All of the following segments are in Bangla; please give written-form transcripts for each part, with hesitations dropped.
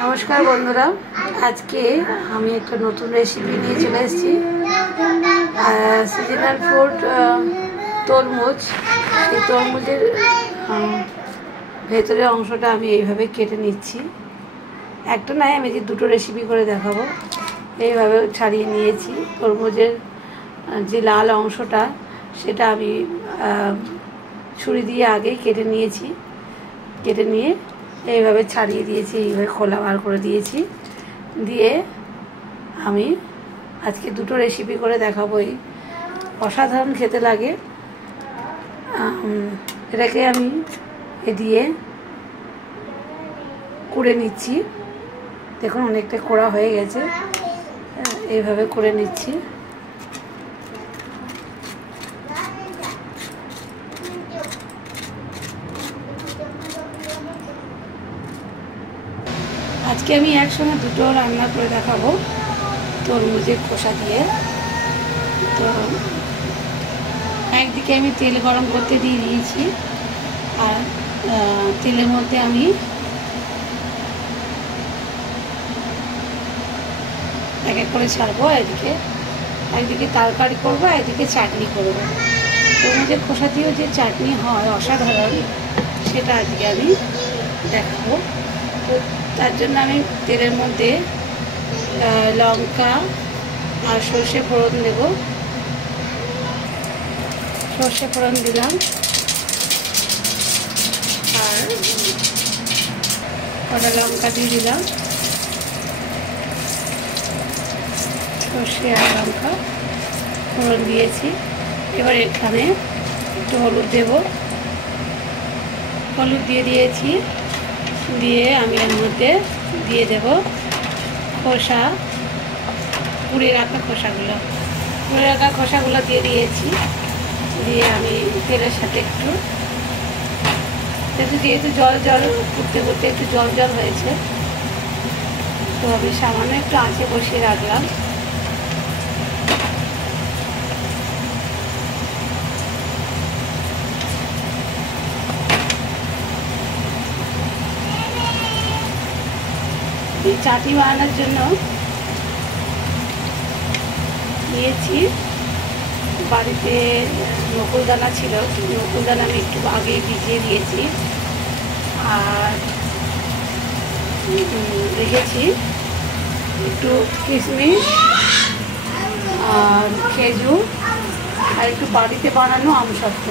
नमस्कार बंधुरा आज के हमें एक नतून रेसिपी नहीं चले सीजनल फ्रूट तरमुज तरमुजर भेतरे अंशटा ये केटे निচ্ছি একটা নাই আমি যে দুটো রেসিপি করে দেখাবো এইভাবে ছাড়িয়ে নিয়েছি তরমুজের যে লাল অংশটা সেটা আমি ছুরি দিয়ে আগে কেটে নিয়েছি কেটে নিয়ে এইভাবে ছাড়িয়ে দিয়েছি এইভাবে খোলা বার করে দিয়েছি দিয়ে আমি আজকে দুটো রেসিপি করে দেখাবো এই অসাধারণ খেতে লাগে এটাকে আমি এ দিয়ে কুড়ে নিচ্ছি দেখুন অনেকটা কোড়া হয়ে গেছে এইভাবে করে নিচ্ছি आज के আমি একসঙ্গে দুটো রান্না করে দেখাবো তরমুজের খোসা দিয়ে তো একদিকে আমি তেল গরম করতে দিয়ে দিয়েছি আর তেলের মধ্যে আমি এক এক করে ছাড়বো একদিকে তরকারি করবো একদিকে চাটনি করবো তরমুজের খোসা দিয়েও যে চাটনি হয় অসাধারণ সেটা আজকে আমি দেখাবো তো তার জন্য আমি তেলের মধ্যে লঙ্কা আর সর্ষে ফোড়ন দেব সর্ষে ফোড়ন দিলাম আর কটা লঙ্কা দিয়ে দিলাম সর্ষে আর লঙ্কা ফোড়ন দিয়েছি এবার এখানে একটু হলুদ দেব হলুদ দিয়ে দিয়েছি দিয়ে আমি এর মধ্যে দিয়ে দেব খোসা পুড়ে রাখা খোসাগুলো দিয়ে দিয়েছি দিয়ে আমি তেলের সাথে একটু যেহেতু জল ফুটতে ফুটতে একটু জল হয়েছে তো আমি সামান্য একটু আঁচে বসিয়ে রাখলাম চাটনি বানানোর জন্য নিয়েছি বাড়িতে নকুলদানা ছিল নকুলদানা আমি একটু আগে ভিজিয়ে দিয়েছি আর রেখেছি একটু কিশমিশ আর খেজুর আর একটু বাড়িতে বানানো আমসত্ত্ব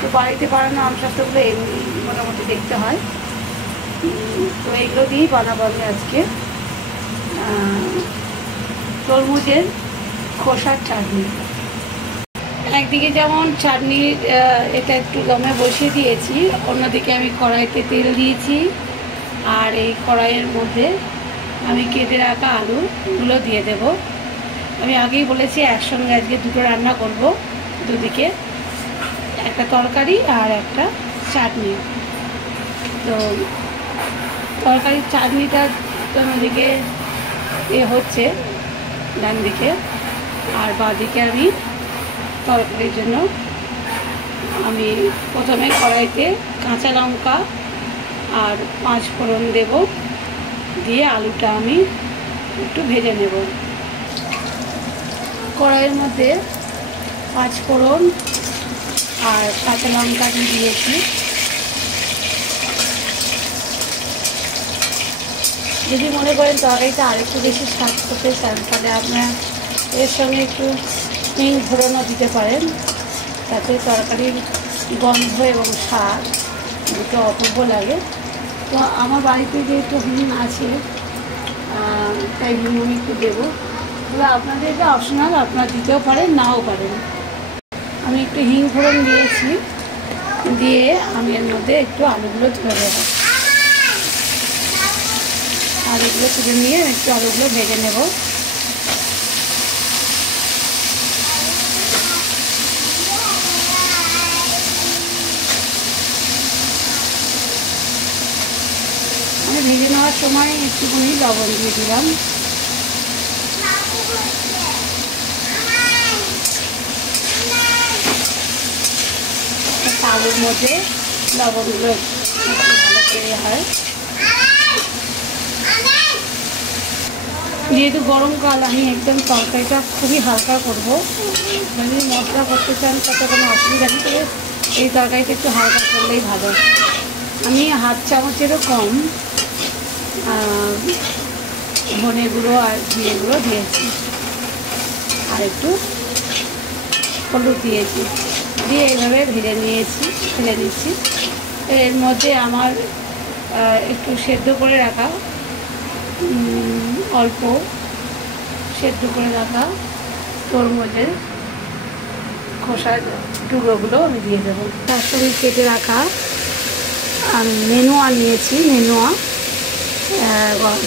তো বাড়িতে বানানো আমসত্ত্বগুলো এমনি মোটামুটি দেখতে হয় তো এইগুলো দিয়েই বানাবো আমি আজকে তরমুজের খোসার চাটনি একদিকে যেমন চাটনি এটা একটু দমে বসিয়ে দিয়েছি অন্যদিকে আমি কড়াইতে তেল দিয়েছি আর এই কড়াইয়ের মধ্যে আমি কেটে রাখা আলুগুলো দিয়ে দেব আমি আগেই বলেছি একসঙ্গে আজকে দুটো রান্না করব দুদিকে একটা তরকারি আর একটা চাটনি তো তরকারির চাটনিটা অন্যদিকে হচ্ছে ডান দিকে আর বাঁদিকে আমি তরকারির জন্য আমি প্রথমে কড়াইতে কাঁচা লঙ্কা আর 5 ফোড়ন দেব দিয়ে আলুটা আমি একটু ভেজে নেব কড়াইয়ের মধ্যে 5 ফোড়ন আর কাঁচা লঙ্কা দিয়েছি যদি মনে করেন তরকারিটা আরেকটু বেশি স্বাদ করতে চান তাহলে আপনারা এর সঙ্গে একটু হিং ফোড়নও দিতে পারেন তাতে তরকারির গন্ধ এবং স্বাদ দুটো অপূর্ব লাগে তো আমার বাড়িতে যেহেতু হিং আছে তাই হিং আমি একটু দেবো তাহলে আপনাদের এটা অপশনাল আপনারা দিতেও পারেন নাও পারেন আমি একটু হিং ফোড়ন দিয়েছি দিয়ে আমি এর মধ্যে একটু আলুগুলো তুলে দেবো আলুগুলো তুলে নিয়ে একটু আলুগুলো ভেজে নেব আমি ভেজে নেওয়ার সময় একটুখানি লবণ দিয়ে দিলাম আলুর মধ্যে লবণগুলো ভালো করে হয় যেহেতু গরমকাল, আমি একদম তরকারিটা খুবই হালকা করব। যদি মশলা করতে চান তাতে কোনো অসুবিধা নেই, তবে এই তরকারিটা একটু হালকা করলেই ভালো। আমি হাফ চামচেরও কম ধনে গুঁড়ো আর জিরে গুঁড়ো দিয়েছি, আর একটু হলুদ দিয়েছি, দিয়ে এইভাবে ভেজে নিচ্ছি। এর মধ্যে আমার একটু সেদ্ধ করে রাখা, অল্প সেদ্ধ করে রাখা তরমুজের খোসার টুকরোগুলো আমি দিয়ে দেবো। তার সঙ্গে কেটে রাখা নেনুয়া নিয়েছি। নেনুয়া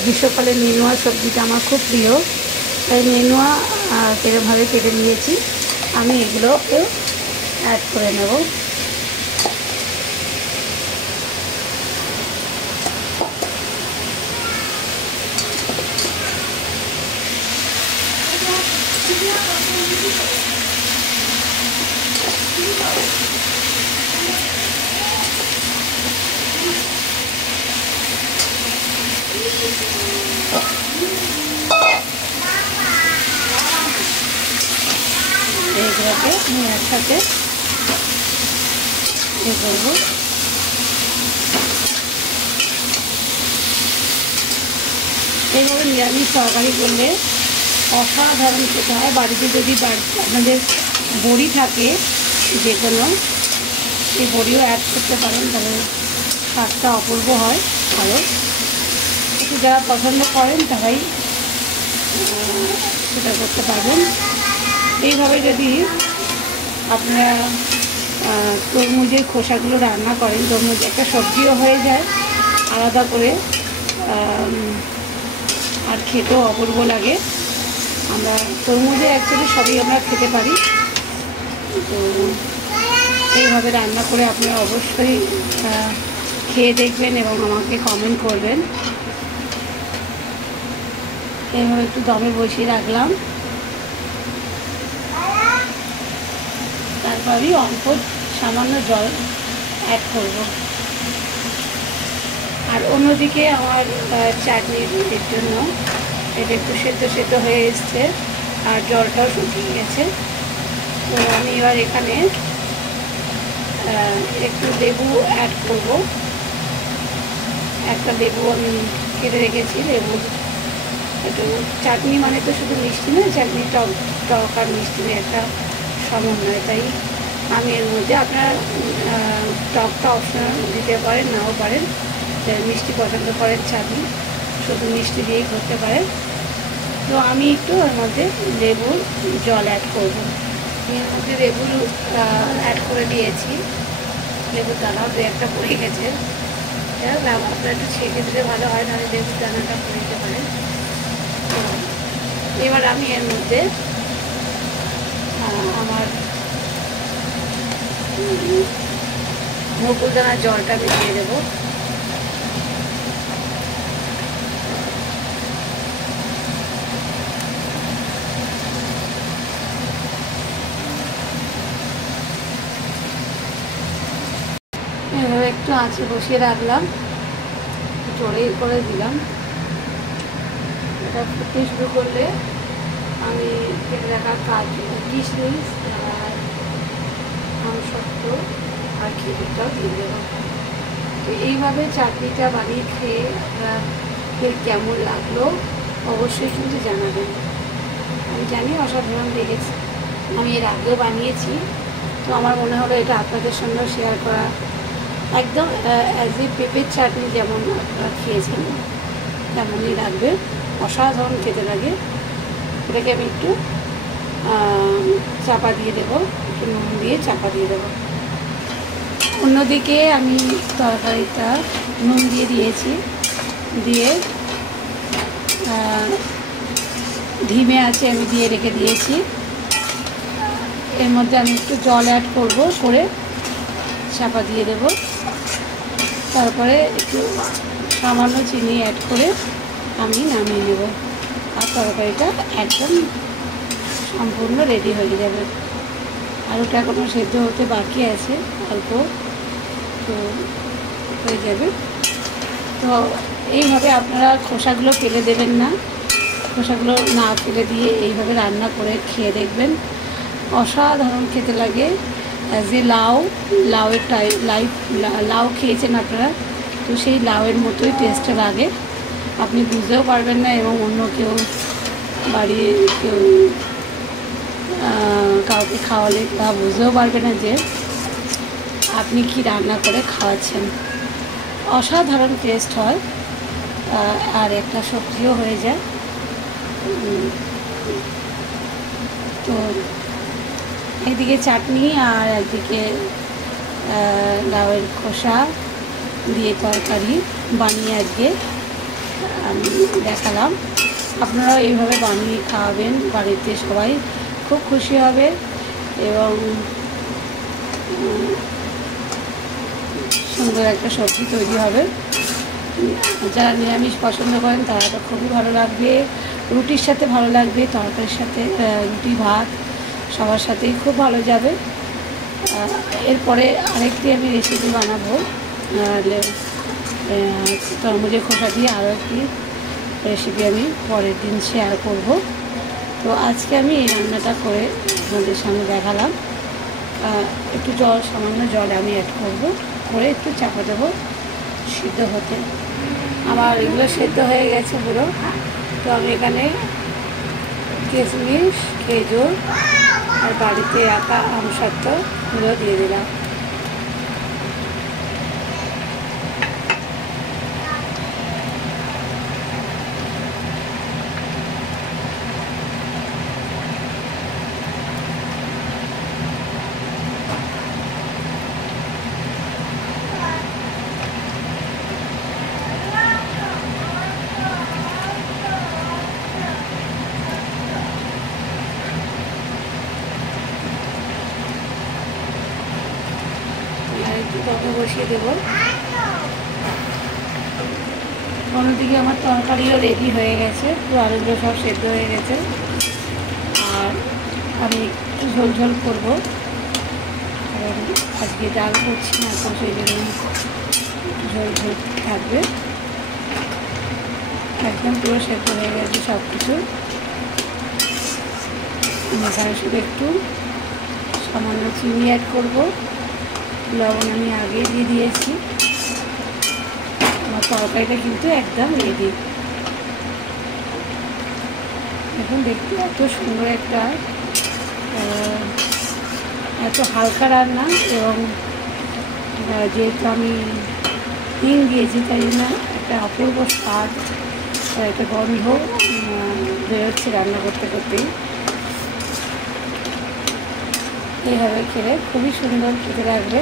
গ্রীষ্মকালে নেনুয়া সবজিটা আমার খুব প্রিয়, তাই নেনুয়া এরকমভাবে কেটে নিয়েছি। আমি এগুলোকে অ্যাড করে নেব। এইগুলোকে আমি একসাথে ইয়ে করবো। এইভাবে নিরামিষ তরকারি করলে অসাধারণ খেতে হয়। বাড়িতে যদি আপনাদের বড়ি থাকে যে কোনো, এই বড়িও অ্যাড করতে পারেন, তাহলে স্বাদটা অপূর্ব হয় ভালো। একটু যারা পছন্দ করেন তারাই সেটা করতে পারবেন। এইভাবে যদি আপনারা তরমুজের খোসাগুলো রান্না করেন, তরমুজ একটা সবজিও হয়ে যায় আলাদা করে, আর খেতেও অপূর্ব লাগে। আমরা তরমুজে অ্যাকচুয়ালি সবই আমরা খেতে পারি। তো এইভাবে রান্না করে আপনারা অবশ্যই খেয়ে দেখবেন এবং আমাকে কমেন্ট করবেন। এইভাবে একটু দমে বসিয়ে রাখলাম, তারপর আমি অল্প সামান্য জল অ্যাড করব। আর অন্যদিকে আমার চাটনির জন্য এটা একটু সেদ্ধ হয়ে এসছে আর জলটাও শুকিয়ে গেছে। তো আমি এবার এখানে একটু লেবু অ্যাড করব। একটা লেবু আমি কেটে রেখেছি। লেবু একটু, চাটনি মানে তো শুধু মিষ্টি নয়, চাটনি টক আর মিষ্টির একটা সমন্বয়। তাই আমি এর মধ্যে, আপনারা টকটা অপশনাল দিতে পারেন, নাও পারেন। মিষ্টি পছন্দ করেন চাটনি, শুধু মিষ্টি দিয়েই করতে পারেন। তো আমি একটু এর মধ্যে লেবুর জল অ্যাড করব। এর মধ্যে লেবুর অ্যাড করে দিয়েছি। লেবুর দানাও দু একটা পড়ে গেছে, আপনারা একটু ছেঁকে দিলে ভালো হয়, নাহলে লেবুর দানাটা পড়ে দিতে পারেন। এবার আমি এর মধ্যে আমার মুকুলদানার জলটা মিশিয়ে দেবো। এভাবে একটু আঁচে বসিয়ে রাখলাম, জোরেই করে দিলাম। এটা ফুটতে শুরু করলে আমি কেটে রাখা কাজু, কিশমিশ আর আমসত্ত্ব আর খেজুরটাও দিয়ে দেবো। তো এইভাবে চাটনিটা বানিয়ে খেয়ে আপনাদের কেমন লাগলো অবশ্যই কিন্তু জানাবেন। আমি জানি অসাধারণ লেগেছে, আমি এর আগেও বানিয়েছি। তো আমার মনে হলো এটা আপনাদের সঙ্গে শেয়ার করা। একদম অ্যাজ এ পেঁপের চাটনি যেমন আপনারা খেয়েছেন তেমনই লাগবে, অসাধারণ খেতে লাগে। এটাকে আমি একটু চাপা দিয়ে দেবো, একটু নুন দিয়ে চাপা দিয়ে দেবো। অন্যদিকে আমি তরকারিটা নুন দিয়ে দিয়েছি, দিয়ে ধিমে আছে আমি দিয়ে রেখে দিয়েছি। এর মধ্যে আমি একটু জল অ্যাড করব, করে চাপা দিয়ে দেব। তারপরে একটু সামান্য চিনি অ্যাড করে আমি নামিয়ে নেব, আর তরকারিটা একদম সম্পূর্ণ রেডি হয়ে যাবে। আর ওটা এখনও সেদ্ধ হতে বাকি আছে অল্প, তো হয়ে যাবে। তো এইভাবে আপনারা খোসাগুলো ফেলে দেবেন না, খোসাগুলো না ফেলে দিয়ে এইভাবে রান্না করে খেয়ে দেখবেন, অসাধারণ খেতে লাগে। যে লাউয়ের লাউ খেয়েছেন আপনারা, তো সেই লাউয়ের মতোই টেস্টে লাগে, আপনি বুঝতেও পারবেন না এবং অন্য কেউ বাড়ির কেউ কাউকে খাওয়ালে তা বুঝতেও পারবে না যে আপনি কি রান্না করে খাওয়াচ্ছেন। অসাধারণ টেস্ট হয়, আর একটা সবজিও হয়ে যায়। তো একদিকে চাটনি আর একদিকে লাউয়ের খোসা দিয়ে তরকারি বানিয়ে আজকে আমি দেখালাম। আপনারাও এইভাবে বানিয়ে খাওয়াবেন, বাড়িতে সবাই খুব খুশি হবে এবং সুন্দর একটা সবজি তৈরি হবে। যারা নিরামিষ পছন্দ করেন তারা তো খুবই ভালো লাগবে, রুটির সাথে ভালো লাগবে, তরকারির সাথে রুটি ভাত সবার সাথেই খুব ভালো যাবে। এরপরে আরেকটি আমি রেসিপি বানাবো, তরমুজের খোসা দিয়ে আরও একটি রেসিপি আমি পরের দিন শেয়ার করব। তো আজকে আমি এই রান্নাটা করে আপনাদের সামনে দেখালাম। একটু সামান্য জল আমি অ্যাড করবো, করে একটু চাপা দেবো সিদ্ধ হতে। আমার এগুলো সেদ্ধ হয়ে গেছে পুরো। তো আমি এখানে কিশমিশ, খেজুর আর বাড়িতে রাখা আমসত্ত্বগুলো দিয়ে দিলাম। একটু টকে বসিয়ে দেবো। অন্যদিকে আমার তরকারিও রেডি হয়ে গেছে, পুরো আলুগুলো সব সেদ্ধ হয়ে গেছে। আর আমি একটু ঝোল ঝোল করবো, কারণ আজকে ডাল করছি না, তো সেই জন্য ঝোল ঝোল থাকবে। একদম পুরো সেদ্ধ হয়ে গেছে সব কিছু। এখানে শুধু একটু সামান্য চিনি অ্যাড করবো, লবণ আমি আগে দিয়ে দিয়েছি। আমার তরকারিটা কিন্তু একদম রেডি। এখন দেখতে এত সুন্দর একটা, এত হালকা রান্না, এবং যেহেতু আমি হিং দিয়েছি তাই জন্য একটা অপূর্ব স্বাদ, একটা গন্ধ বেরোচ্ছে রান্না করতে করতেই। এইভাবে খেলে খুবই সুন্দর খেতে লাগবে।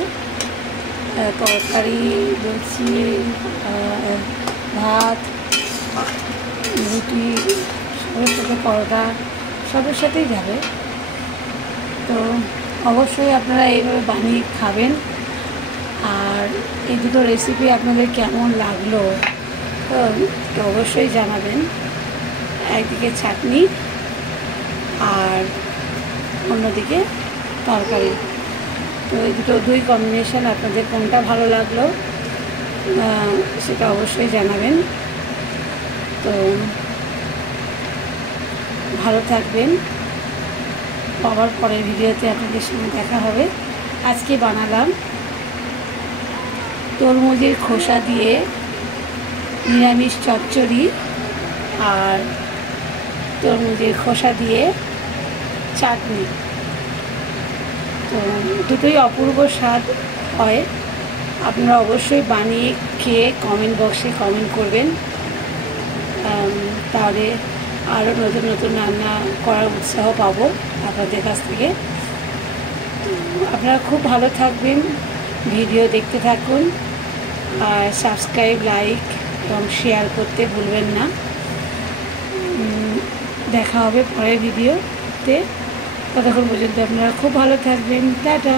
তরকারি, লুচি, ভাত, রুটি, সবের সাথে পরোটা, সবের সাথেই যাবে। তো অবশ্যই আপনারা এইভাবে বানিয়ে খাবেন। আর এই দুটো রেসিপি আপনাদের কেমন লাগলো তো অবশ্যই জানাবেন। একদিকে চাটনি আর অন্যদিকে তরকারি, তো এই দুই কম্বিনেশান আপনাদের কোনটা ভালো লাগলো সেটা অবশ্যই জানাবেন। তো ভালো থাকবেন, আবার পরের ভিডিওতে আপনাদের সঙ্গে দেখা হবে। আজকে বানালাম তরমুজের খোসা দিয়ে নিরামিষ চচ্চড়ি আর তরমুজের খোসা দিয়ে চাটনি। তো দুটোই অপূর্ব স্বাদ হয়। আপনারা অবশ্যই বানিয়ে খেয়ে কমেন্ট বক্সে কমেন্ট করবেন, তাহলে আরও নতুন নতুন রান্না করার উৎসাহ পাবো আপনাদের কাছ থেকে। আপনারা খুব ভালো থাকবেন, ভিডিও দেখতে থাকুন, আর সাবস্ক্রাইব, লাইক এবং শেয়ার করতে ভুলবেন না। দেখা হবে পরের ভিডিওতে, ততক্ষণ পর্যন্ত আপনারা খুব ভালো থাকবেন। টাটা।